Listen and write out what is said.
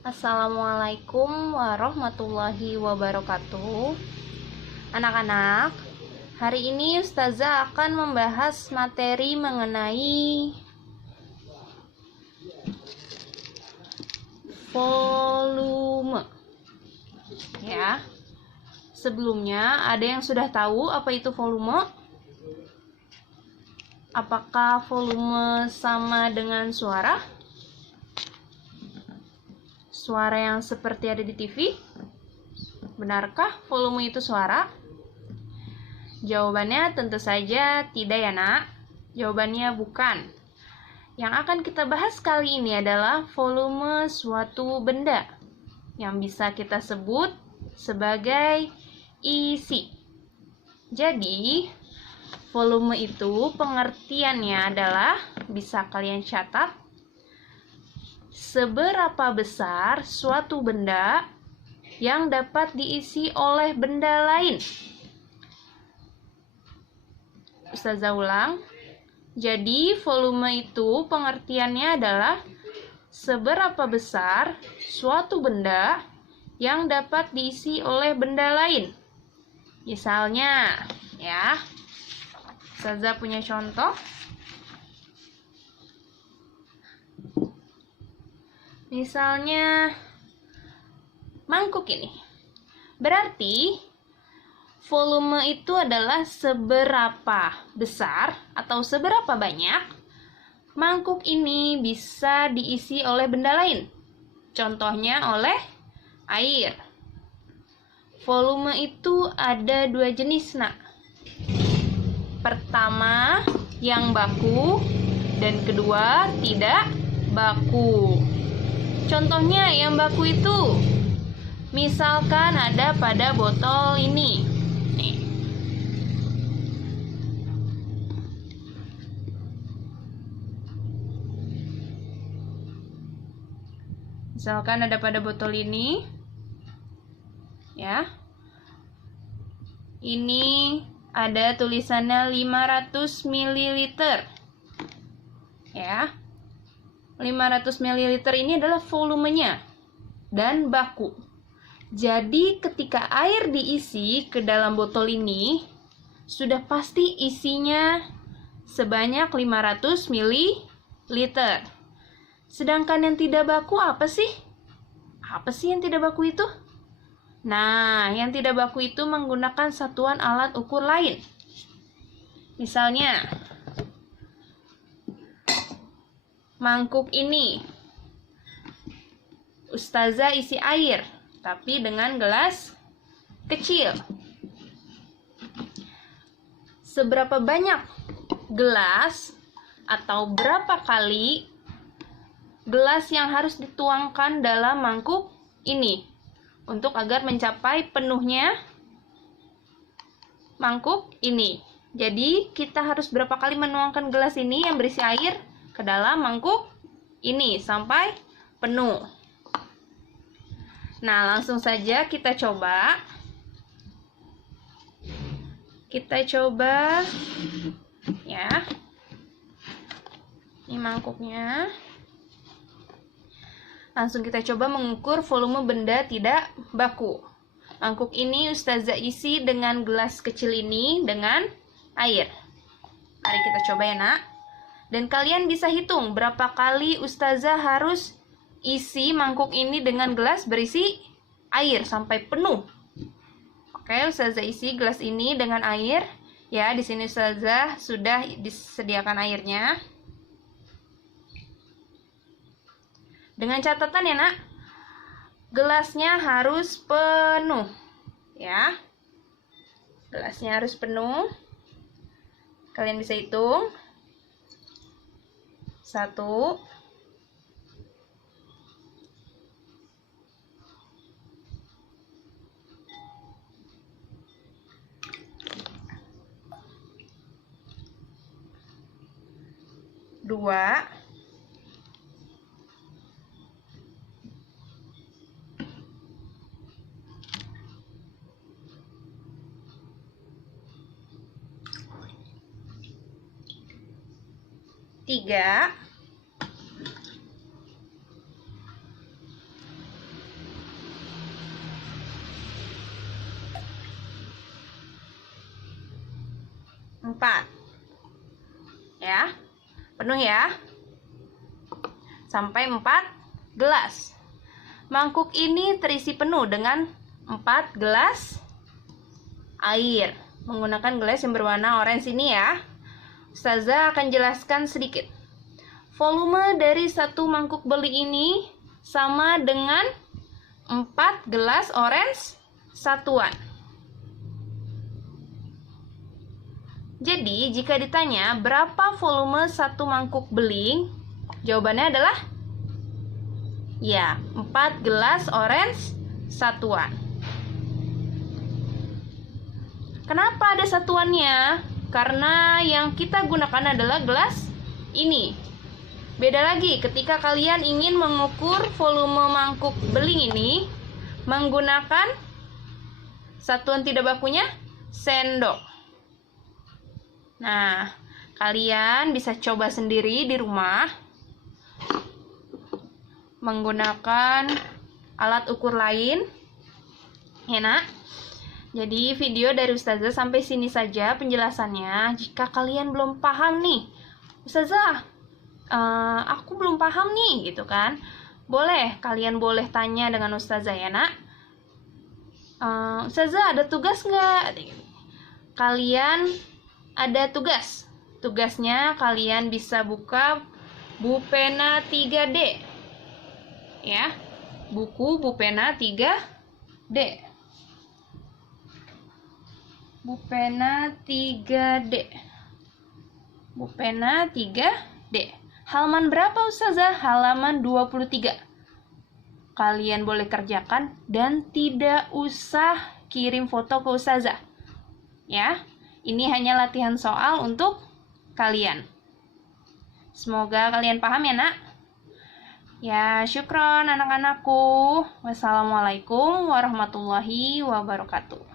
Assalamualaikum warahmatullahi wabarakatuh. Anak-anak, hari ini Ustazah akan membahas materi mengenai volume. Ya. Sebelumnya, ada yang sudah tahu apa itu volume? Apakah volume sama dengan suara? Suara yang seperti ada di TV? Benarkah volume itu suara? Jawabannya tentu saja tidak ya nak. Jawabannya bukan. Yang akan kita bahas kali ini adalah volume suatu benda yang bisa kita sebut sebagai isi. Jadi, volume itu pengertiannya adalah, bisa kalian catat, seberapa besar suatu benda yang dapat diisi oleh benda lain. Ustazah ulang. Jadi, volume itu pengertiannya adalah seberapa besar suatu benda yang dapat diisi oleh benda lain. Misalnya, ya, Ustazah punya contoh. Misalnya, mangkuk ini. Berarti, volume itu adalah seberapa besar atau seberapa banyak mangkuk ini bisa diisi oleh benda lain. Contohnya oleh air. Volume itu ada dua jenis, nak. Pertama, yang baku, dan kedua, tidak baku. Contohnya yang baku itu, misalkan ada pada botol ini. Nih. Misalkan ada pada botol ini. Ya. Ini ada tulisannya 500 ml. Ya. 500 ml ini adalah volumenya dan baku. Jadi ketika air diisi ke dalam botol ini, sudah pasti isinya sebanyak 500 ml. Sedangkan yang tidak baku apa sih? Apa sih yang tidak baku itu? Nah, yang tidak baku itu menggunakan satuan alat ukur lain. Misalnya, mangkuk ini, Ustazah isi air, tapi dengan gelas kecil. Seberapa banyak gelas atau berapa kali gelas yang harus dituangkan dalam mangkuk ini untuk agar mencapai penuhnya mangkuk ini. Jadi, kita harus berapa kali menuangkan gelas ini yang berisi air ke dalam mangkuk ini sampai penuh. Nah, langsung saja kita coba. Kita coba, ya. Ini mangkuknya. Langsung kita coba mengukur volume benda tidak baku. Mangkuk ini Ustazah isi dengan gelas kecil ini dengan air. Mari kita coba ya nak. Dan kalian bisa hitung berapa kali Ustazah harus isi mangkuk ini dengan gelas berisi air sampai penuh. Oke, Ustazah isi gelas ini dengan air. Ya, di sini Ustazah sudah disediakan airnya. Dengan catatan ya nak, gelasnya harus penuh. Ya, gelasnya harus penuh. Kalian bisa hitung. 1, 2, 3, 4. Ya, penuh ya. Sampai 4 gelas. Mangkuk ini terisi penuh dengan 4 gelas air. Menggunakan gelas yang berwarna orange ini ya. Ustazah akan jelaskan sedikit. Volume dari satu mangkuk beli ini sama dengan 4 gelas orange satuan. Jadi, jika ditanya berapa volume satu mangkuk beling, jawabannya adalah ya, 4 gelas orange satuan. Kenapa ada satuannya? Karena yang kita gunakan adalah gelas ini. Beda lagi ketika kalian ingin mengukur volume mangkuk beling ini menggunakan satuan tidak bakunya sendok. Nah, kalian bisa coba sendiri di rumah menggunakan alat ukur lain. Ya, Nak. Jadi video dari Ustazah sampai sini saja penjelasannya. Jika kalian belum paham nih, Ustazah, aku belum paham nih, gitu kan? Kalian boleh tanya dengan Ustazah ya, Nak. Ustazah, ada tugas nggak? Kalian ada tugas. Tugasnya kalian bisa buka Bupena 3D. Ya, buku Bupena 3D. Bupena 3D. Bupena 3D. Halaman berapa Ustazah? Halaman 23. Kalian boleh kerjakan dan tidak usah kirim foto ke Ustazah. Ya, ini hanya latihan soal untuk kalian. Semoga kalian paham ya, Nak. Ya, syukron anak-anakku. Wassalamualaikum warahmatullahi wabarakatuh.